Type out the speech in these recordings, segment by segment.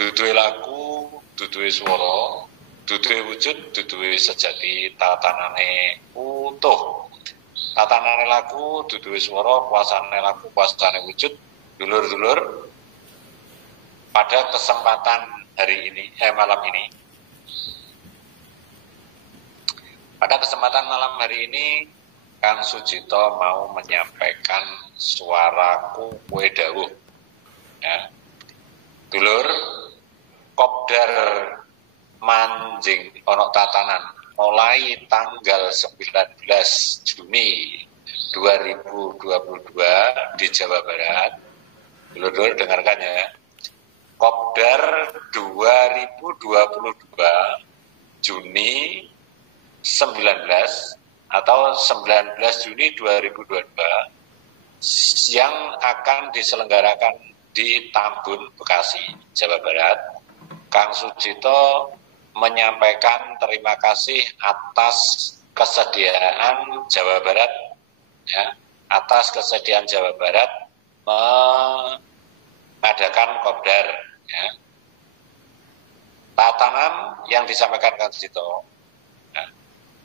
duduhe laku, duduhe swara, duduhe wujud, duduhe sejati, tatanane utuh. Tatanane laku, duduhe swara, kuasane laku, kuasane wujud. Dulur-dulur, pada kesempatan hari ini, malam ini, pada kesempatan malam hari ini, Kang Sujito mau menyampaikan suaraku kue dawuh. Ya. Dulur, Kopdar Manjing ono tatanan mulai tanggal 19 Juni 2022 di Jawa Barat. Dulur-dulur dengarkan ya. Kopdar 2022 Juni 19 atau 19 Juni 2022 yang akan diselenggarakan di Tambun, Bekasi, Jawa Barat. Kang Sujito menyampaikan terima kasih atas kesediaan Jawa Barat, ya, atas kesediaan Jawa Barat mengadakan Kopdar. Ya. Tatanan yang disampaikan Kang Sujito, ya,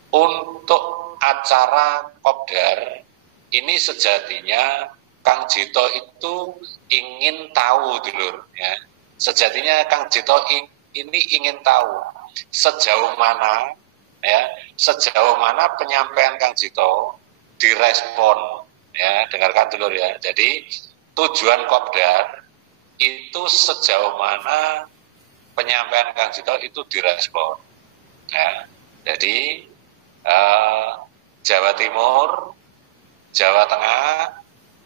untuk acara Kopdar ini sejatinya Kang Jito itu ingin tahu, dulur, ya. Sejatinya Kang Jito ini ingin tahu sejauh mana, ya, sejauh mana penyampaian Kang Jito direspon, ya. Dengarkan dulur ya. Jadi tujuan Kopdar itu sejauh mana penyampaian Kang Jito itu direspon, ya. Jadi Jawa Timur, Jawa Tengah,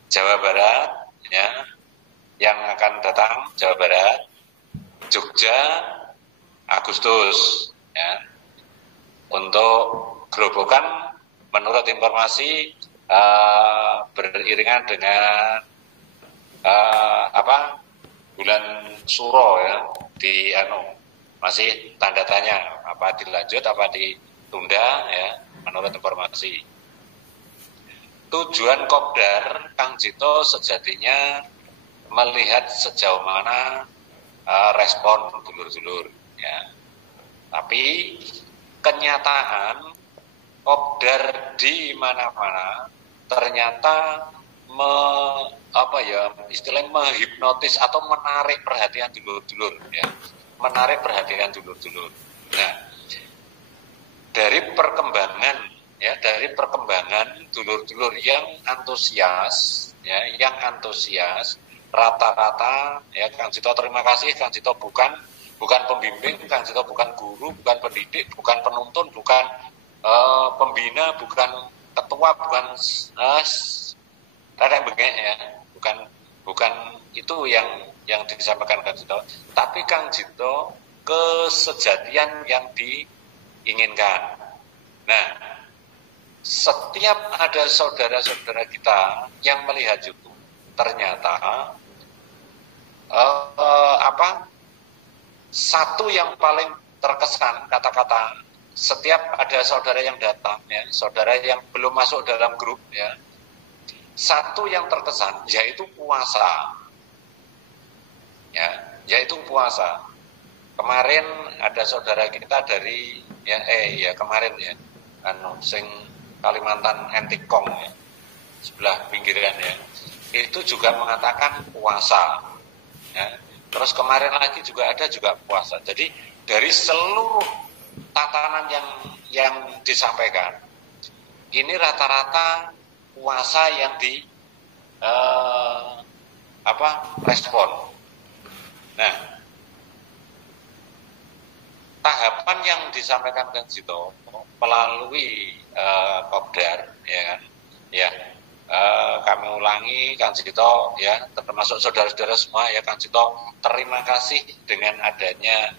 Jawa Barat, ya, yang akan datang Jawa Barat, Jogja, Agustus, ya. Untuk gerobokan menurut informasi beriringan dengan bulan Suro, ya, di masih tanda tanya apa dilanjut apa ditunda, ya, menurut informasi. Tujuan Kopdar Kang Jito sejatinya melihat sejauh mana respon dulur-dulur, ya. Tapi kenyataan Kopdar di mana-mana ternyata istilahnya menghipnotis atau menarik perhatian dulur-dulur, ya. Menarik perhatian dulur-dulur. Nah, dari perkembangan dulur-dulur yang antusias, ya, rata-rata, ya, Kang Jito terima kasih. Kang Jito bukan pembimbing, Kang Jito bukan guru, bukan pendidik, bukan penuntun, bukan pembina, bukan ketua, bukan ya, bukan itu yang disampaikan Kang Jito. Tapi Kang Jito kesejatian yang diinginkan. Nah, setiap ada saudara-saudara kita yang melihat YouTube, ternyata satu yang paling terkesan kata-kata setiap ada saudara yang datang, ya, saudara yang belum masuk dalam grup, ya, satu yang terkesan yaitu puasa, ya, yaitu puasa. Kemarin ada saudara kita dari kemarin, ya, sing Kalimantan Entikong, ya, sebelah pinggiran, ya, itu juga mengatakan puasa, ya. Terus kemarin lagi juga ada puasa. Jadi dari seluruh tatanan yang disampaikan, ini rata-rata puasa yang respon. Nah, tahapan yang disampaikan Kang Jito melalui Kopdar, ya kan, ya, kami ulangi, Kang Jito, ya, termasuk saudara-saudara semua, ya, Kang Jito terima kasih dengan adanya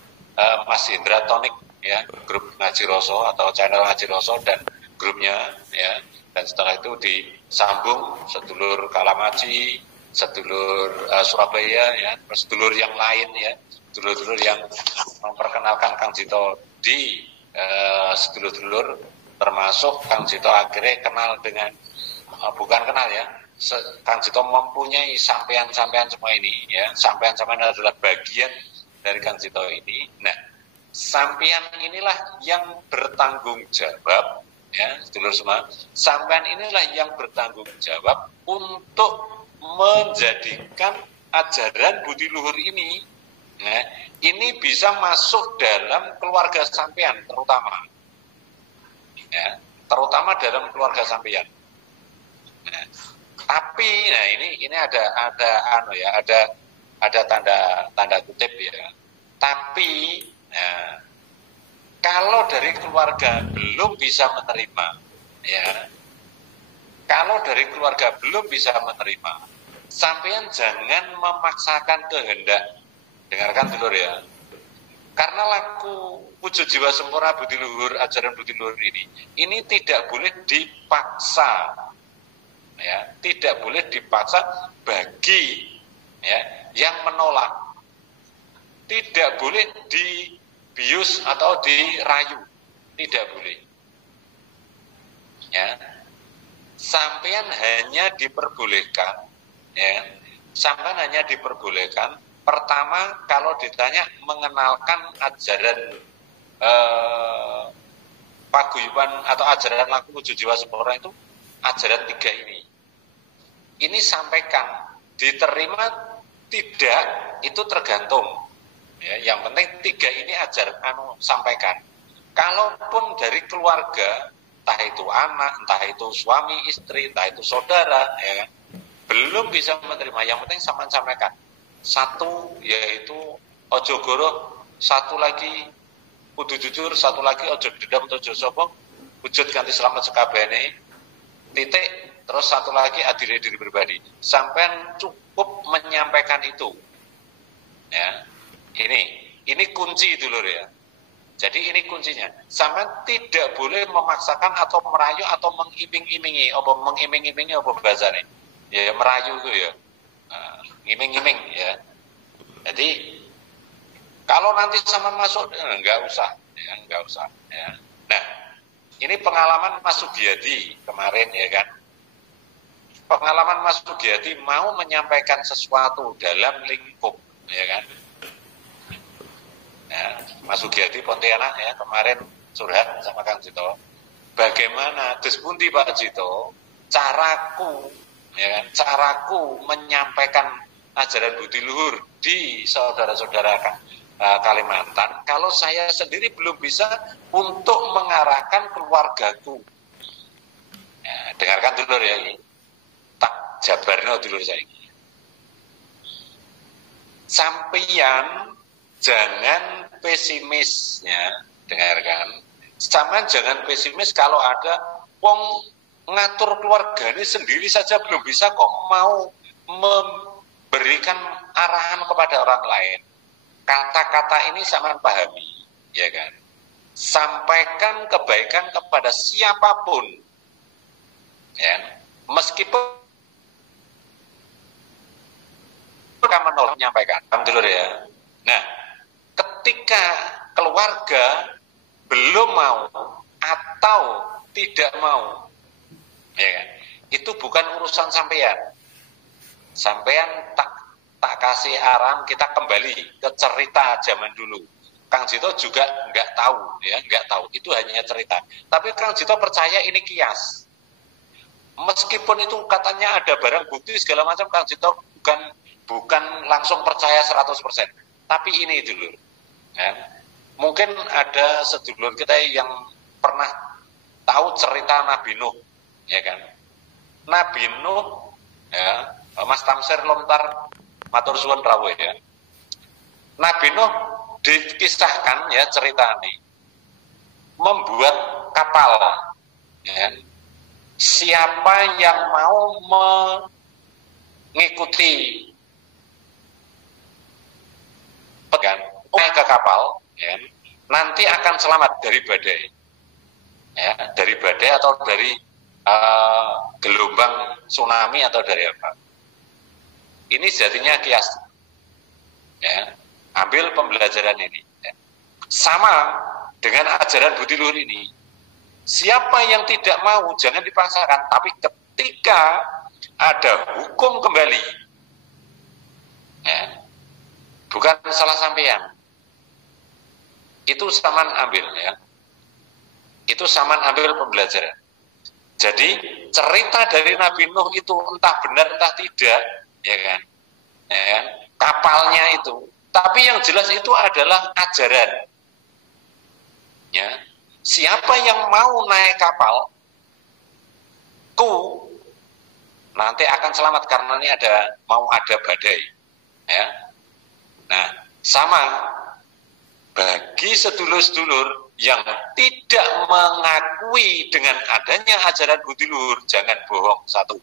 Mas Indra Tonik, ya, grup Ngaji Roso atau channel Ngaji Roso dan grupnya, ya, dan setelah itu disambung sedulur Kalamaji, sedulur Surabaya, ya, sedulur yang lain, ya, sedulur-sedulur yang memperkenalkan Kang Jito di sedulur-sedulur, termasuk Kang Jito akhirnya kenal dengan bukan kenal, ya, Kang Jito mempunyai sampean-sampean semua ini, ya, sampean-sampean adalah bagian dari Kang Cito ini. Nah, sampean inilah yang bertanggung jawab, ya, sedulur semua. Sampean inilah yang bertanggung jawab untuk menjadikan ajaran budi luhur ini, nah, ini bisa masuk dalam keluarga sampean terutama, ya, terutama dalam keluarga sampean. Nah, tapi, nah ini ada tanda kutip ya. Tapi, nah, kalau dari keluarga belum bisa menerima, ya, kalau dari keluarga belum bisa menerima, sampean jangan memaksakan kehendak. Dengarkan dulu ya. Karena laku wujud jiwa sempurna budi luhur, ajaran budi luhur ini tidak boleh dipaksa. Ya, tidak boleh dipaksa bagi, ya, yang menolak. Tidak boleh dibius atau dirayu. Tidak boleh. Ya. Sampean hanya diperbolehkan, ya. Sampean hanya diperbolehkan pertama kalau ditanya mengenalkan ajaran paguyuban atau ajaran laku wujud jiwa sempurna itu ajaran 3 ini. Ini sampaikan, diterima tidak itu tergantung. Ya, yang penting 3 ini sampaikan. Kalaupun dari keluarga, entah itu anak, entah itu suami, istri, entah itu saudara, ya, belum bisa menerima, yang penting sampaikan. 1 yaitu ojo goro, 1 lagi kudu jujur, 1 lagi ojo dendam, ojo sombong, wujud ganti selamat sekabehane, titik. Terus 1 lagi adil diri pribadi. Sampai cukup menyampaikan itu. Ya. Ini kunci dulu ya. Jadi ini kuncinya. Sampai tidak boleh memaksakan atau merayu atau mengiming-imingi. Apa mengiming-imingi apa bahasanya? Ya merayu itu ya. Nah, ngiming-iming ya. Jadi kalau nanti sama masuk enggak usah, ya, enggak usah ya. Nah, ini pengalaman Mas Sugiyadi kemarin ya kan. Pengalaman Mas Sugiyadi mau menyampaikan sesuatu dalam lingkup, ya kan? Ya, Mas Sugiyadi Pontianak ya kemarin curhat sama Kang Cito. Bagaimana Despunti Pak Cito, caraku, ya kan? Caraku menyampaikan ajaran budi luhur di saudara-saudara Kalimantan. Kalau saya sendiri belum bisa untuk mengarahkan keluargaku. Ya, dengarkan dulu ya ini. Tak jabarno dulu saya. Sampeyan jangan pesimis ya, dengarkan. Sampeyan jangan pesimis kalau ada wong ngatur keluarga ini sendiri saja belum bisa kok mau memberikan arahan kepada orang lain. Kata-kata ini sampeyan pahami, ya kan? Sampaikan kebaikan kepada siapapun. Ya. Meskipun menolak menyampaikan, alhamdulillah ya. Nah, ketika keluarga belum mau atau tidak mau, ya kan, itu bukan urusan sampean. Sampean tak kasih arahan, kita kembali ke cerita zaman dulu. Kang Cito juga nggak tahu, ya, nggak tahu. Itu hanya cerita. Tapi Kang Cito percaya ini kias. Meskipun itu katanya ada barang bukti segala macam, Kang Cito bukan langsung percaya 100%. Tapi ini dulu, ya. Mungkin ada sedulur kita yang pernah tahu cerita Nabi Nuh, ya kan? Nabi Nuh, ya, Mas Tamsir lontar matur suwun rawuh ya. Nabi Nuh dikisahkan ya cerita ini membuat kapal, ya. Siapa yang mau mengikuti pegang naik ke kapal, ya, nanti akan selamat dari badai, ya, dari badai atau dari gelombang tsunami atau dari apa. Ini jadinya kias, ya, ambil pembelajaran ini, ya. Sama dengan ajaran budi luhur ini, siapa yang tidak mau jangan dipaksakan, tapi ketika ada hukum kembali, ya, bukan salah sampean. Itu saman ambil ya. Itu saman ambil pembelajaran. Jadi cerita dari Nabi Nuh itu entah benar entah tidak, ya kan? Ya kan? Kapalnya itu. Tapi yang jelas itu adalah ajaran. Ya. Siapa yang mau naik kapal nanti akan selamat karena ini mau ada badai. Ya. Nah, sama bagi sedulur-sedulur yang tidak mengakui dengan adanya ajaran budi luhur, jangan bohong. Satu,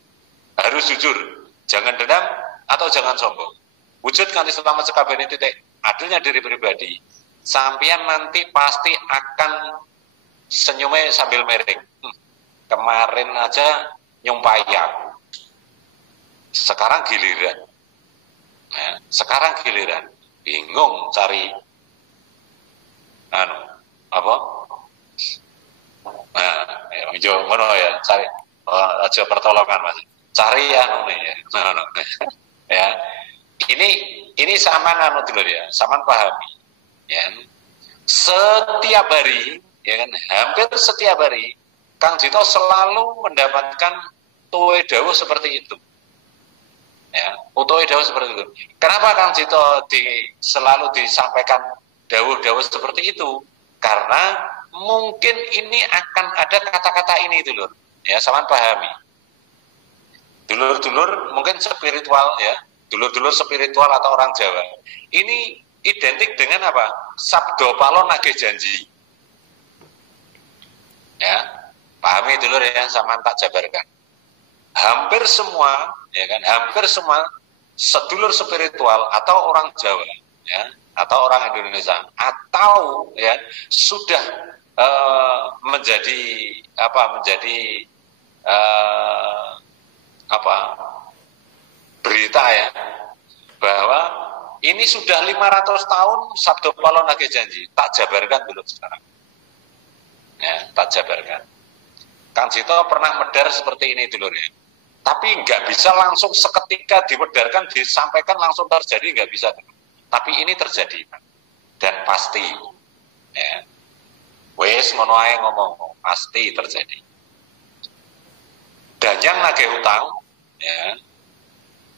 harus jujur, jangan dendam atau jangan sombong. Wujudkan Islam sekabehane titik adilnya diri pribadi. Sampeyan nanti pasti akan senyumnya sambil miring. Kemarin aja nyumpayak, sekarang giliran. Nah, sekarang giliran, bingung cari apa? Nah, ya, ngono ya, cari aja pertolongan Mas. Cari nih ya. Ya. Ini saman dulu ya, saman pahami. Ya. Setiap hari, ya kan, hampir setiap hari Kang Jito selalu mendapatkan tuwe dawuh seperti itu. Ya, tuwe dawuh seperti itu. Kenapa Kang Jito selalu disampaikan dawuh-dawuh seperti itu? Karena mungkin ini akan ada kata-kata ini dulur. Ya, saman pahami. Dulur-dulur mungkin spiritual ya, dulur-dulur spiritual atau orang Jawa. Ini identik dengan apa? Sabdo palo nagih janji. Ya, pahami dulur ya, sama tak jabarkan. Hampir semua, ya kan, hampir semua sedulur spiritual atau orang Jawa, ya, atau orang Indonesia, atau ya sudah menjadi berita ya, bahwa ini sudah 500 tahun Sabdo Palo nagih janji. Tak jabarkan dulu sekarang. Ya, tak jabarkan. Kang Jito pernah medar seperti ini dulu ya. Tapi nggak bisa langsung seketika dimedarkan, disampaikan langsung terjadi, nggak bisa. Tapi ini terjadi dan pasti. Ya. Wes ngono ae ngomong, pasti terjadi. Danyang nagih utang, ya.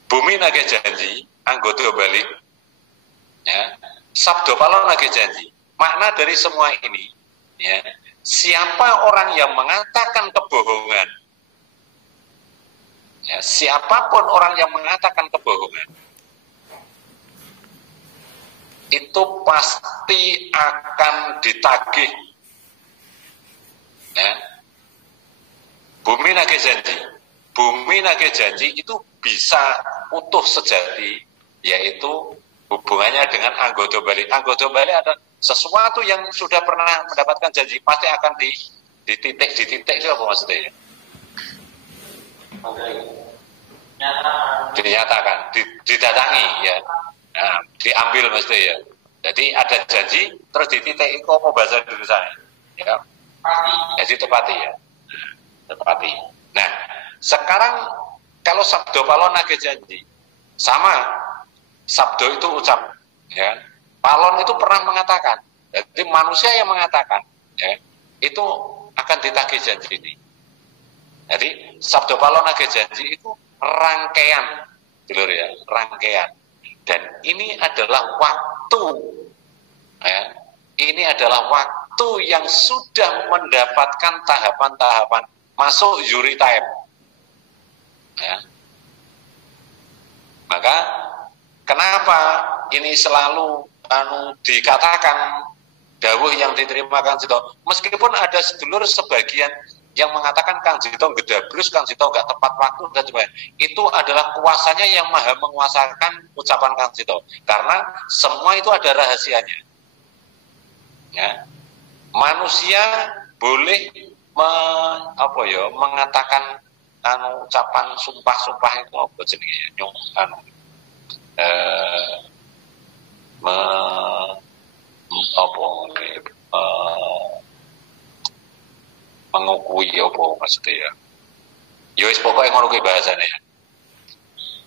Bumi nagih janji, anggota balik. Ya. Sabdo Palo nagih janji. Makna dari semua ini, ya, siapa orang yang mengatakan kebohongan, ya, siapapun orang yang mengatakan kebohongan, itu pasti akan ditagih. Ya. Bumi nagih janji. Bumi nagih janji itu bisa utuh sejati, yaitu hubungannya dengan anggota balik. Anggota balik ada sesuatu yang sudah pernah mendapatkan janji, pasti akan dititik itu apa maksudnya? Dinyatakan, didatangi ya. Nah, diambil mesti ya. Jadi ada janji terus dititik, itu apa bahasa Indonesia ya? Jadi tepati ya. Tepati. Nah, sekarang kalau Sabdo Palo nagih janji, sama Sabdo itu ucap, ya. Palon itu pernah mengatakan, jadi manusia yang mengatakan, ya, itu akan ditagih janji ini. Jadi Sabdo Palo nagih janji itu rangkaian, dulur ya, rangkaian. Dan ini adalah waktu, ya, ini adalah waktu yang sudah mendapatkan tahapan-tahapan masuk jury time. Ya. Maka kenapa ini selalu dikatakan dawuh yang diterima Kang Jito? Meskipun ada sedulur sebagian yang mengatakan Kang Jito gedabrus, Kang Jito nggak tepat waktu dan sebagainya. Itu adalah kuasanya yang maha menguasakan ucapan Kang Jito. Karena semua itu ada rahasianya. Ya. Manusia boleh mengatakan ucapan sumpah-sumpah itu apa jenenge mengukui apa maksudnya ya. Ya wis pokoke ngono kuwi bahasane ya.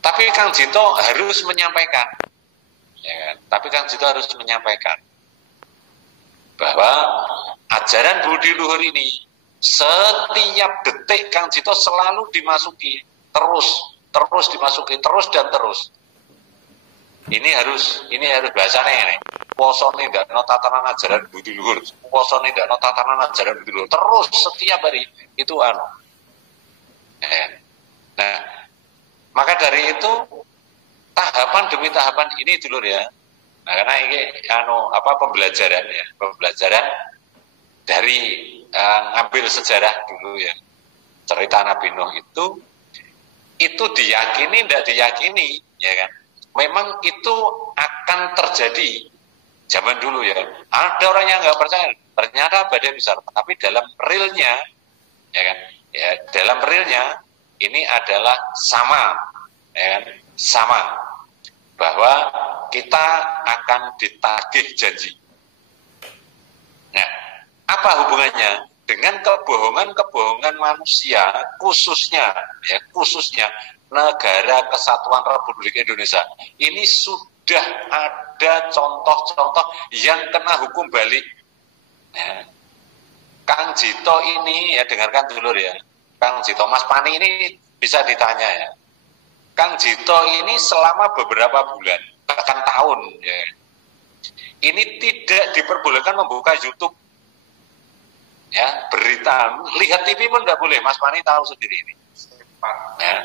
Tapi Kang Jito harus menyampaikan, ya kan? Tapi Kang Jito harus menyampaikan bahwa ajaran budi luhur ini setiap detik Kang Jito selalu dimasuki, terus dimasuki, terus dan terus. Ini harus bahasanya ini. Posone ndak no tatanan ajaran budi luhur, posone ndak no tatanan ajaran budi luhur, terus setiap hari itu Nah, maka dari itu tahapan demi tahapan ini dulur ya. Nah, karena ini pembelajaran ya, pembelajaran dari ngambil sejarah dulu ya. Cerita Nabi Nuh itu diyakini tidak diyakini ya kan. Memang itu akan terjadi zaman dulu ya. Ada orang yang nggak percaya, ternyata badai besar. Tapi dalam realnya ya kan, ya dalam realnya ini adalah sama ya kan, sama bahwa kita akan ditagih janji. Nah, apa hubungannya dengan kebohongan manusia, khususnya Negara Kesatuan Republik Indonesia? Ini sudah ada contoh-contoh yang kena hukum balik. Ya. Kang Jito ini ya, dengarkan dulu ya, Kang Jito, Mas Pani ini bisa ditanya ya. Kang Jito ini selama beberapa bulan, bahkan tahun ya, ini tidak diperbolehkan membuka YouTube ya, berita, lihat TV pun nggak boleh. Mas Pani tahu sendiri ini ya.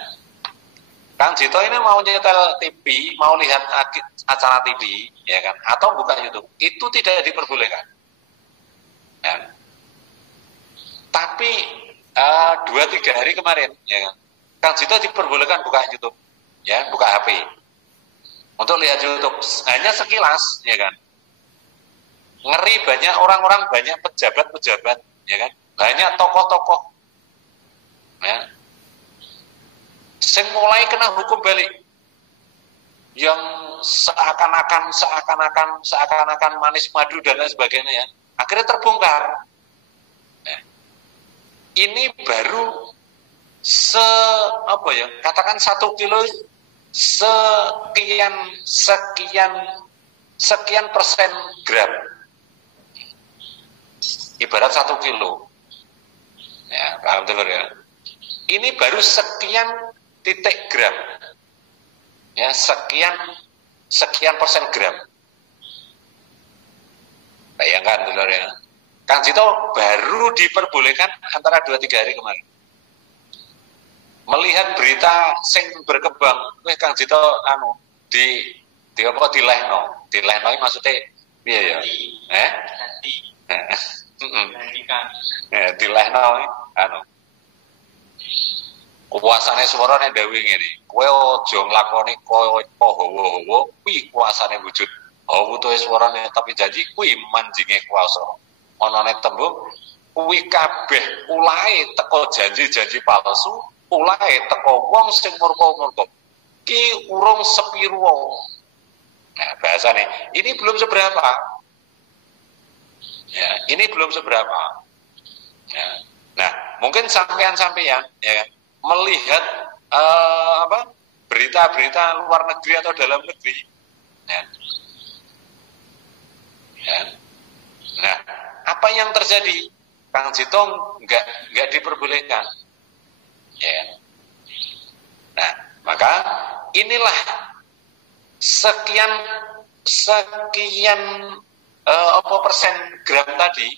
Kang Jito ini mau nyetel TV, mau lihat acara TV ya kan, atau buka YouTube, itu tidak diperbolehkan ya. Tapi 2-3 hari kemarin ya kan, Kang Jito diperbolehkan buka YouTube ya, buka HP untuk lihat YouTube, hanya sekilas ya kan. Ngeri, banyak orang-orang, banyak pejabat-pejabat ya kan, banyak tokoh-tokoh ya, sing mulai kena hukum balik, yang seakan-akan manis madu dan lain sebagainya ya, akhirnya terbongkar. Ini baru katakan 1 kilo sekian persen gram, ibarat 1 kilo ya, paham dulu ya. Ini baru sekian titik gram ya, sekian persen gram. Bayangkan dulu ya, Kang Jito baru diperbolehkan antara 2-3 hari kemarin. Melihat berita sing berkembang, Kang Jito dilehno maksudnya piye ya? Dilehno kuasane suarane dawuh ngene, kowe aja nglakoni kaya hawa-hawa kuwi kuasane wujud. Hawa tuwe suarane tapi janji kuwi manjinge kuasa. Anane tembung kuwi kabeh ulahe teko janji-janji palsu, ulahe teko wong sing murka-murka. Ki urung sepiro. Nah, bahasane ini belum seberapa. Ya, ini belum seberapa. Ya. Nah, mungkin sampean-sampean ya kan, melihat berita-berita luar negeri atau dalam negeri. Ya. Ya. Nah, apa yang terjadi? Kang Jito nggak diperbolehkan. Ya. Nah, maka inilah sekian persen gram tadi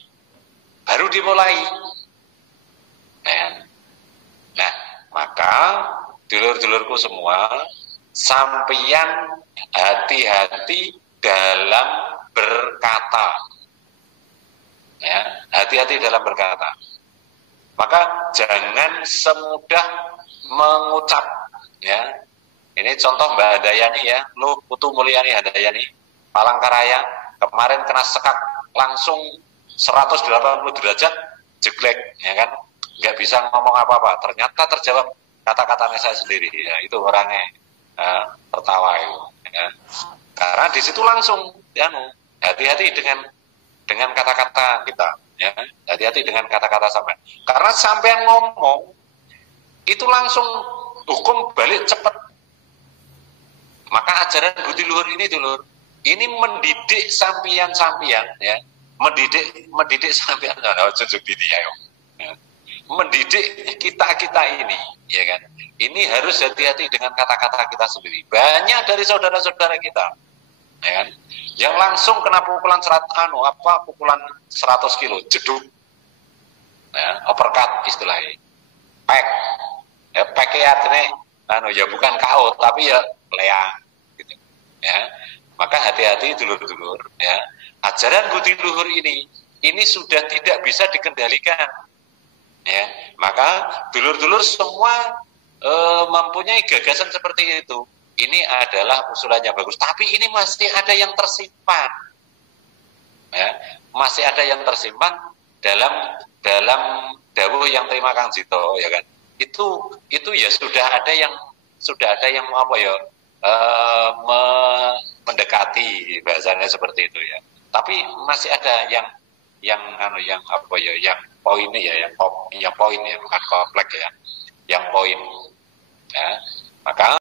baru dimulai. Nah, maka dulur-dulurku semua, sampeyan hati-hati dalam berkata. Ya, hati-hati dalam berkata. Maka jangan semudah mengucap ya. Ini contoh Mbak Handayani ya, lu Putu Mulyani Handayani, Palangkaraya, kemarin kena sekat langsung 180 derajat, jeglek ya kan, nggak bisa ngomong apa-apa, ternyata terjawab kata-katanya saya sendiri ya, itu orangnya tertawa itu ya. Karena di situ langsung ya, hati-hati dengan kata-kata kita ya, hati-hati dengan kata-kata sampean, karena sampean ngomong itu langsung hukum balik cepat. Maka ajaran budi luhur ini dulur ini mendidik sampian-sampian, ya, mendidik sampian, cucuk didi ya, mendidik kita ini, ya kan. Ini harus hati-hati dengan kata-kata kita sendiri. Banyak dari saudara-saudara kita, ya kan, yang langsung kena pukulan pukulan 100 kilo, jeduk, ya, uppercut istilahnya, pek, ya, pek ya artinya, ya bukan KO tapi ya leang, gitu, ya. Maka hati-hati dulur-dulur, ya. Ajaran budi luhur ini sudah tidak bisa dikendalikan, ya. Maka dulur-dulur semua mempunyai gagasan seperti itu. Ini adalah usulannya bagus, tapi ini masih ada yang tersimpan, ya. Masih ada yang tersimpan dalam dawuh yang terima Kang Jito, ya kan. Itu ya sudah ada yang apa ya, mendekati bahasanya seperti itu, ya. Tapi masih ada yang apa ya, yang poinnya ya, yang poin ya, bukan kompleks ya, yang poin, ya. Maka